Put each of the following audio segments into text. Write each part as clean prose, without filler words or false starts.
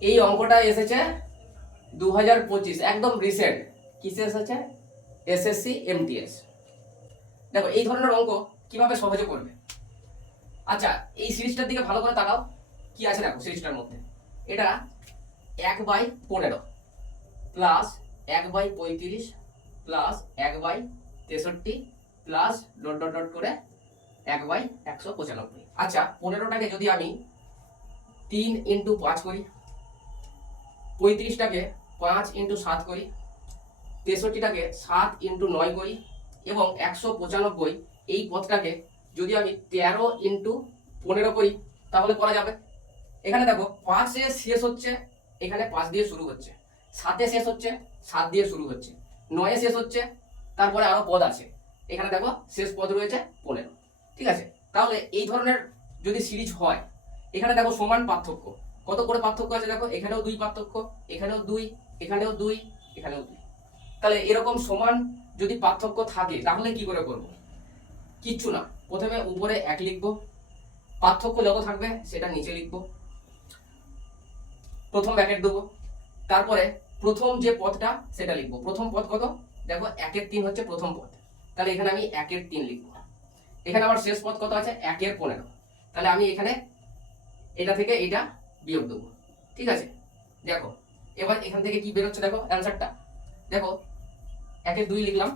এই অঙ্কটা এসেছে 2025, একদম রিসেন্ট। কিসে এসেছে? SSC MTS. দেখো এই ধরনের অঙ্ক কিভাবে সহজে করবে। আচ্ছা, এই সিরিজটার দিকে ভালো করে তাকাও। কি আছে দেখো সিরিজটার মধ্যে। এটা 1/15 plus 1/35 plus 1/63 plus dot dot dot করে 1/195। আচ্ছা, 15টাকে যদি আমি 3 ইন্টু 5 করি, 35টাকে 5 ইন্টু 7 করি, 63টাকে 7 ইন্টু 9 করি এবং 195 এই পথটাকে যদি আমি 13 ইন্টু 15 করি, তাহলে করা যাবে। এখানে দেখো 5 এ শেষ হচ্ছে, এখানে 5 দিয়ে শুরু হচ্ছে, 7 এ শেষ হচ্ছে, 7 দিয়ে শুরু হচ্ছে, 9 এ শেষ হচ্ছে, তারপরে আরো পদ আছে। এখানে দেখো শেষ পদ রয়েছে 15। ঠিক আছে, তাহলে এই ধরনের যদি সিরিজ হয়, এখানে দেখো সমান পার্থক্য। কত করে পার্থক্য আছে দেখো, এখানেও 2 পার্থক্য, এখানেও 2, এখানেও 2, এখানেও 2। তাহলে এরকম সমান যদি পার্থক্য থাকে তাহলে কি করে করব? কিচ্ছু না, প্রথমে উপরে 1 লিখবো, পার্থক্য যত থাকবে সেটা নিচে লিখবো, প্রথম ব্র্যাকেট দেবো, তারপরে প্রথম যে পদটা সেটা লিখবো। প্রথম পদ কত দেখো, 1 এর 3 হচ্ছে প্রথম পদ, তাহলে এখানে আমি 1 এর 3 লিখবো। এখানে আবার শেষ পদ কত আছে, 1 এর 15, তাহলে আমি এখানে এটা থেকে এটা বিয়োগ দেবো। ঠিক আছে, দেখো এবার এখান থেকে কি বেরোচ্ছে দেখো অ্যান্সারটা। দেখো 1 এর 2 লিখলাম,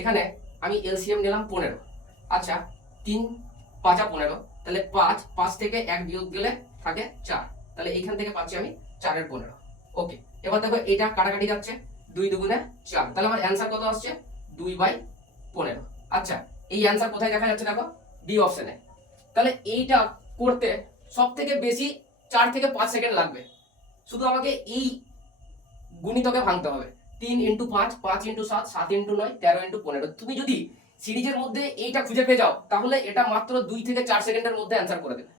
এখানে আমি এলসিএম নিলাম 15। আচ্ছা, 3 5 15, তাহলে 5 থেকে 1 বিয়োগ দিলে থাকে 4, তাহলে এইখান থেকে পাচ্ছি আমি 4 এর 15। ওকে, এবার দেখো এটা কাটাকাটি যাচ্ছে, 2 দুগুণে 4, তাহলে আমার অ্যান্সার কত আসছে, 2/15। আচ্ছা, এই অ্যান্সার কোথায় দেখা যাচ্ছে দেখো, ডি অপশনে। তাহলে এইটা করতে সব থেকে বেশি 4 থেকে 5 সেকেন্ড লাগবে। শুধু আমাকে এই গুণিতকে ভাঙতে হবে, 3 ইন্টু 5, 5 ইন্টু 7, 7 ইন্টু 9, 13 ইন্টু 15। তুমি যদি সিরিজের মধ্যে এইটা খুঁজে পেয়ে যাও তাহলে এটা মাত্র 2 থেকে 4 সেকেন্ডের মধ্যে অ্যান্সার করে দেবে।